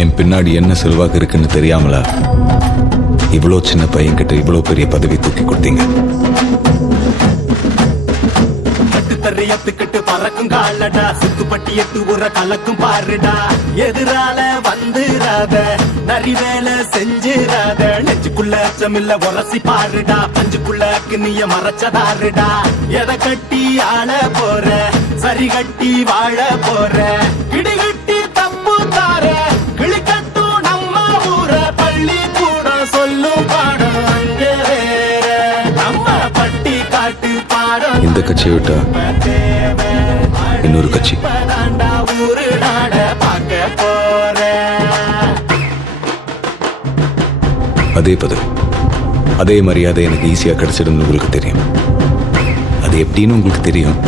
என் பின்னாடி என்ன செல்வாக்கு இருக்குன்னு தெரியாமலா இவ்வளோ சின்ன பையன் கிட்ட இவ்வளோ பெரிய பதவி தூக்கி கொடுத்தீங்க? தரியத்துக்கிட்டு பறக்கும் காலடா, சுத்துப்பட்டி எட்டு உர கலக்கும் பாருடா. எதிரால வந்துராத, நரி வேலை செஞ்சிராத, நெஞ்சுக்குள்ள அச்சமில்ல உரசி பாருடா. பஞ்சுக்குள்ள கிண்ணிய மறைச்சதாருடா. எதை கட்டி ஆள போற, சரி கட்டி வாழ போற, இடிகட்டி தப்பு தார, கிளிக்கட்டும் நம்ம ஊர. பள்ளி கூட சொல்லும் பாடம் அங்கே வேற, நம்ம பட்டி காட்டு பாடம். இந்த கட்சியை விட்டா இன்னொரு கட்சி. அதே பதவி, அதே மரியாதை எனக்கு ஈஸியா கிடைச்சிடும் உங்களுக்கு தெரியும். அது எப்படின்னு உங்களுக்கு தெரியும்.